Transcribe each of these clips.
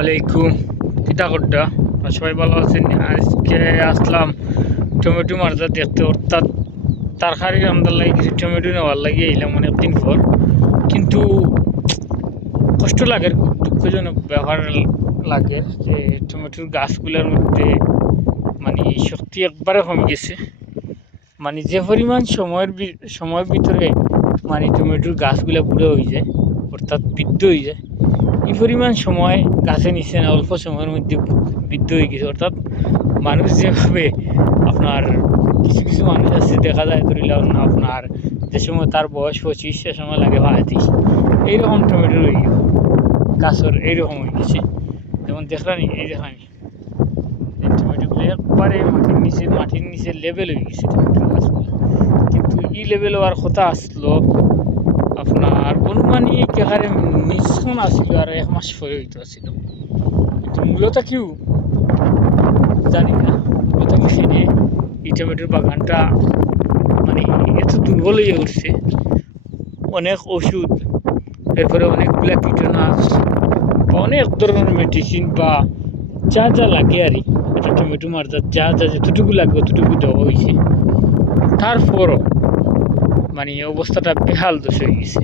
আলাইকুম। কিতা করতা? সবাই ভালো আছেন? আজকে আসলাম টমেটো মার্কেট দেখতে, অর্থাৎ তরকারি রান্নার লাগি কিছু টমেটো নেওয়ার লাগি এলাম অনেকদিন পর। কিন্তু কষ্ট লাগে, খুব দুঃখজনক ব্যাপার লাগে যে টমেটোর গাছগুলোর মধ্যে মানে শক্তি একবারে কমে গেছে। মানে যে পরিমাণ সময়ের ভিতরে মানে টমেটোর গাছগুলো বুড়ো হয়ে যায়, অর্থাৎ বৃদ্ধ হয়ে যায়, এই পরিমাণ সময় গাছে নিচ্ছে না, অল্প সময়ের মধ্যে বৃদ্ধ হয়ে গেছে। অর্থাৎ মানুষ যেভাবে আপনার কিছু কিছু মানুষ আছে দেখা যায় ধরিলাম আপনার যে সময় তার বয়স 25 সে সময় লাগে 35, এইরকম টমেটোর গাছের এইরকম হয়ে গেছে। যেমন দেখলানি এই দেখানি টমেটোগুলো একবারে মাটির নিচে লেভেল হয়ে গেছে টমেটোর গাছগুলো। কিন্তু এই লেভেল হওয়ার কথা আসলো আপনার অনুমানিক এখানে মিশ্রণ আসছিল আর 1 মাস পরে হইতে আসছিল। কিন্তু মূলত কেউ জানি না, মূলত কি সেনে এই টমেটোর বাগানটা মানে এত দুর্বল হয়ে উঠছে। অনেক ওষুধ, এরপরে অনেকগুলা কীটনাশ বা অনেক ধরনের মেডিসিন বা যা যা লাগে আর এটা টমেটো মারতে যা যা যতটুকু লাগবে ততটুকু দেওয়া হয়েছে, তারপরও মানে অবস্থাটা বেহাল দোষ হয়ে গেছে।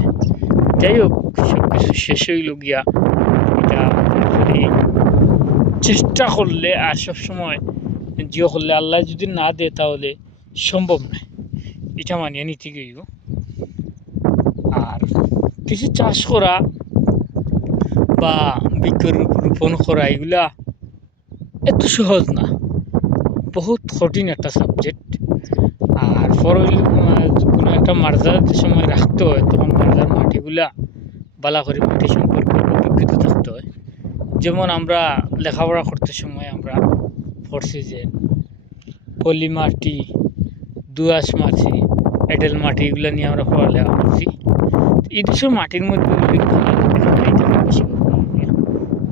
যাই হোক, সব কিছু শেষ হইল গিয়া এটা চেষ্টা করলে আর সবসময় জিও করলে আল্লাহ যদি না দেয় তাহলে সম্ভব নয়, এটা মানিয়ে নিতে গেইব। আর কিছু চাষ করা বা বৃক্ষরোপণ করা এগুলা এত সহজ না, বহুত কঠিন একটা সাবজেক্ট। আর কোনো একটা মার্জার যে সময় রাখতে হয় তখন মার্জার মাটিগুলা বালা করে মাটি সম্পর্কে অভিজ্ঞতা থাকতে হয়। যেমন আমরা লেখাপড়া করতে সময় আমরা পড়ছি যে পলি মাটি, দোআঁশ মাটি, এঁটেল মাটি এগুলো নিয়ে আমরা পড়ালেখা করছি। এই দেশের মাটির মধ্যে বেশি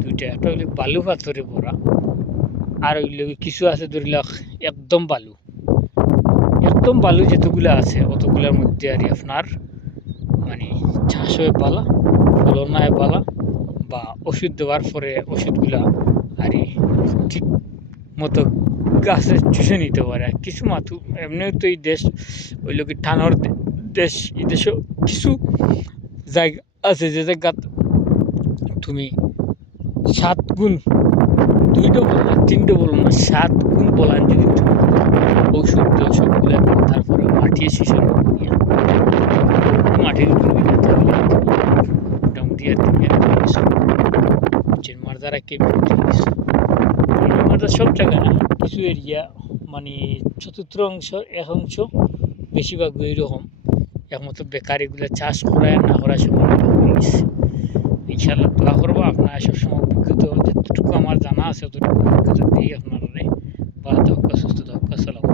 দুইটা, একটা হইলে বালু পাথরে ভরা, আর হইলে কিছু আছে ধরিলাম একদম বালু যেতগুলো আছে অতগুলোর মধ্যে আর আপনার মানে চাষ হয়ে পালা, ফলন হয় পালা, বা ওষুধ দেওয়ার পরে ওষুধগুলা আর ঠিক মতো গাছে চুষে নিতে পারে। কিছু মাথু এমনিও তো এই দেশ ওই লোক ঠানোর দেশ, এই দেশেও কিছু জায়গা আছে যে জায়গা তুমি 7 গুণ, 2টা বলো না 3টা বলো না 7 গুণ বলান যদি তুমি ঔষধ দেওয়া সবগুলো তারপরে মাটি শিশর মাটির উপর মোটামুটি আর কি মারদারা মারদার সব জায়গা না, কিছু এরিয়া মানে চতুর্থ অংশ 1 অংশ বেশিরভাগ এইরকম একমাত্র বেকারিগুলো চাষ করায় না করার সময় ইনশাল্লাহ দোয়া করবো। আপনারা সবসময় অভিজ্ঞতা যতটুকু আমার জানা আছে ততটুকু অভিজ্ঞতা দিয়ে আপনারা ভালো থাকুক, সুস্থ থাকুক। আসসালাম।